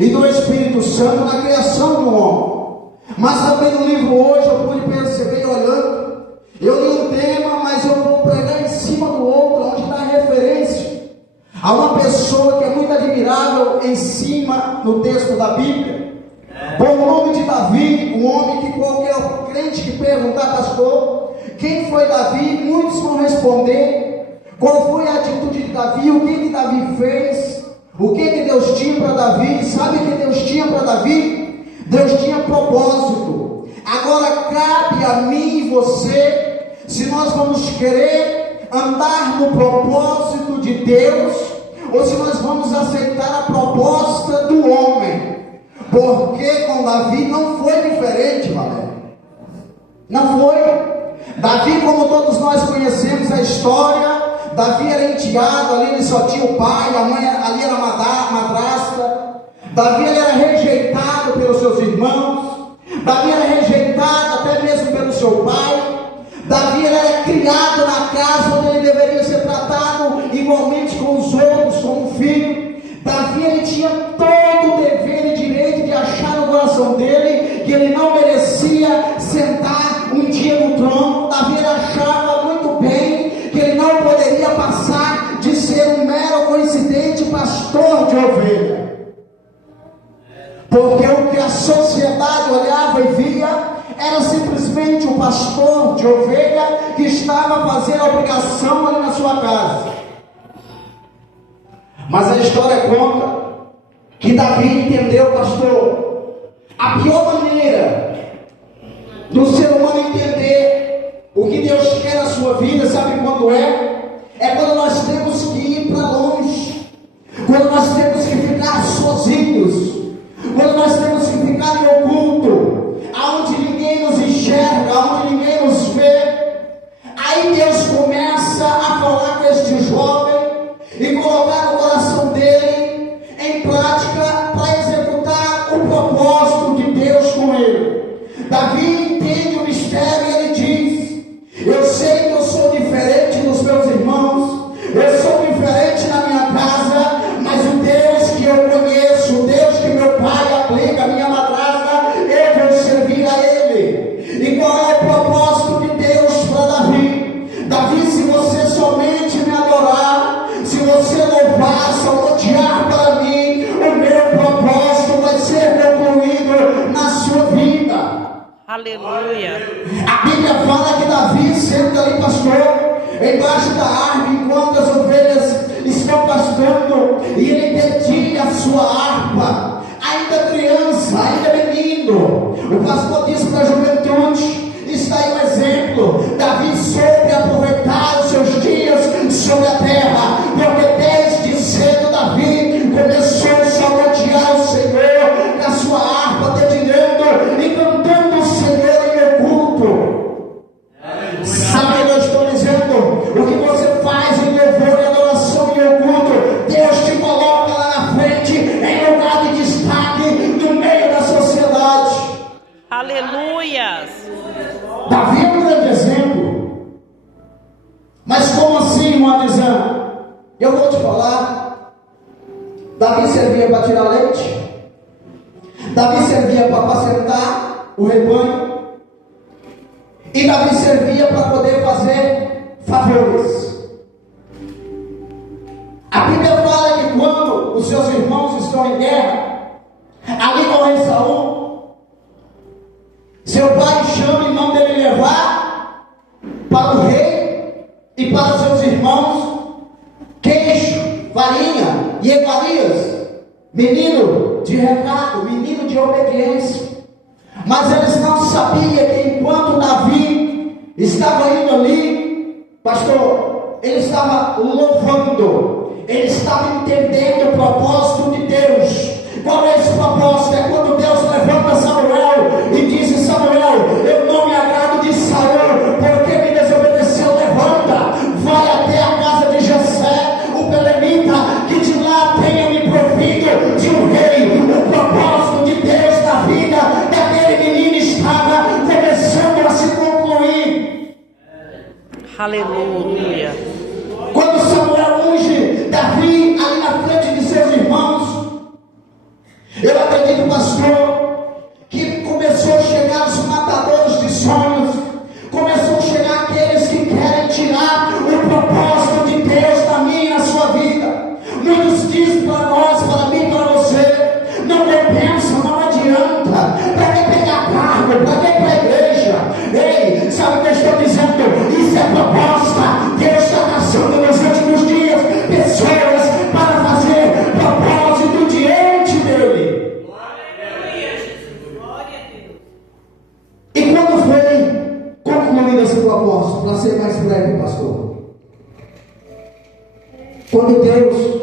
e do Espírito Santo na criação do homem. Mas também no livro hoje eu pude perceber olhando, eu li um tema, mas eu vou pregar em cima do outro, onde dá referência a uma pessoa que é muito admirável em cima no texto da Bíblia, por nome de Davi, um homem que qualquer crente que perguntar, pastor, quem foi Davi? Muitos vão responder qual foi a atitude de Davi, o que Davi fez, o que Deus tinha para Davi. Sabe o que Deus tinha para Davi? Deus tinha propósito. Agora cabe a mim e você, se nós vamos querer andar no propósito de Deus, ou se nós vamos aceitar a proposta do homem. Porque com Davi não foi diferente, Valério. Não foi. Davi, como todos nós conhecemos a história, Davi era enteado, ali ele só tinha o pai, a mãe ali era madrasta. Davi ele era rejeitado pelos seus irmãos. Davi era rejeitado até mesmo pelo seu pai. Davi ele era criado na casa onde ele deveria ser tratado igualmente com os outros, como um filho. Davi ele tinha todo o dever e direito de achar no coração dele que ele não merecia sentar um dia no trono. Davi ele achava muito bem que ele não poderia passar de ser um mero coincidente pastor de ovelha, porque o que a sociedade olhava e via era simplesmente o pastor de ovelha que estava fazendo a obrigação ali na sua casa. Mas a história conta que Davi entendeu, pastor, a pior maneira do ser humano entender o que Deus quer na sua vida, sabe quando é? É quando nós temos que ir para longe, quando nós temos que ficar sozinhos, quando nós temos que ficar em oculto, aonde ninguém nos enxerga, aonde ninguém nos vê. Aí Deus começa a falar com este jovem e colocar no coração dele em prática para executar o propósito de Deus com ele. Davi entende o mistério e ele diz: eu sei que eu sou diferente dos meus irmãos, eu sou diferente na minha casa, mas o Deus que eu conheço, o Deus que meu pai aplica, a minha madrasta, eu vou servir a ele. E qual é o propósito de Deus para Davi? Davi, se você somente me adorar, se você louvar, salmodiar para mim, o meu propósito vai ser concluído na sua vida. Aleluia. A Bíblia fala que Davi senta ali, pastor, embaixo da árvore, enquanto as ovelhas estão pastando, e ele dedilha a sua harpa, ainda criança, ainda menino. O pastor disse para a juventude, está aí um exemplo. Davi soube aproveitar os seus dias sobre a terra, porque desde cedo Davi começou a salmodiar o Senhor com a sua harpa, dedilhando e cantando o Senhor em oculto. Sabe o que eu estou dizendo? O que você faz em louvor e adoração em oculto, Deus te coloca lá na frente, em lugar de destaque, no meio da sociedade. Aleluias. Davi é um grande exemplo. Mas como assim, irmã Adesã? Eu vou te falar. Davi servia para tirar leite, Davi servia para apacentar o rebanho, e Davi servia para poder fazer favores. A Bíblia fala que quando os seus irmãos estão em guerra, ali com o rei Saul, seu pai chama e manda ele levar para o rei e para os seus irmãos queijo, farinha e iguarias, menino de recado, menino de obediência. Mas eles não sabiam que enquanto Davi estava indo ali, pastor, ele estava louvando, ele estava entendendo o propósito de Deus. Qual é esse propósito? É quando Deus levanta Samuel e diz: Samuel, eu não me agrado de Saul, porque me desobedeceu. Levanta, vai até a casa de Jessé, o belemita, que de lá tenha me provido de um rei. O propósito de Deus na vida daquele menino estava começando a se concluir. Aleluia. Quando Samuel unge Davi ali na frente de seus irmãos, eu pastor, que começou a chegar os matadores de sonhos, começou a chegar aqueles que querem tirar o propósito de Deus da minha e na sua vida. Muitos dizem para nós, para mim, para você: não dê bênção, não adianta. Para que pegar cargo? Para que ir para a igreja? Ei, sabe o que eu estou dizendo? Isso é proposta. Deus está caçando nos últimos dias pessoas para fazer propósito diante dele. E quando foi concluído esse propósito, para ser mais breve, pastor? Quando Deus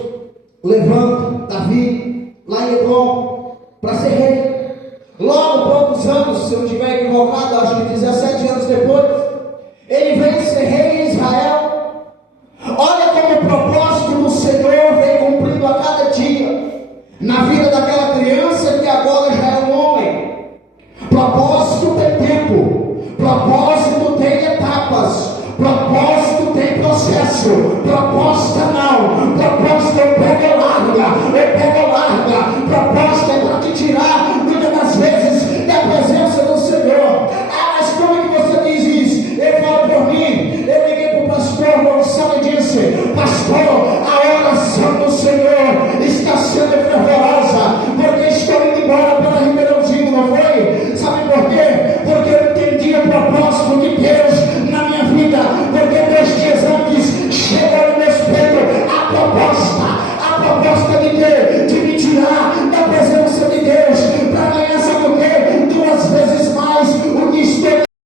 levanta Davi lá em Edom para ser rei, logo poucos anos, se eu não estiver equivocado, acho que 17 anos depois, ele vem ser rei em Israel. Olha como o propósito do Senhor vem cumprindo a cada dia na vida daquela criança que agora já é um homem. Propósito tem tempo, propósito tem etapas, propósito tem processo, proposta não.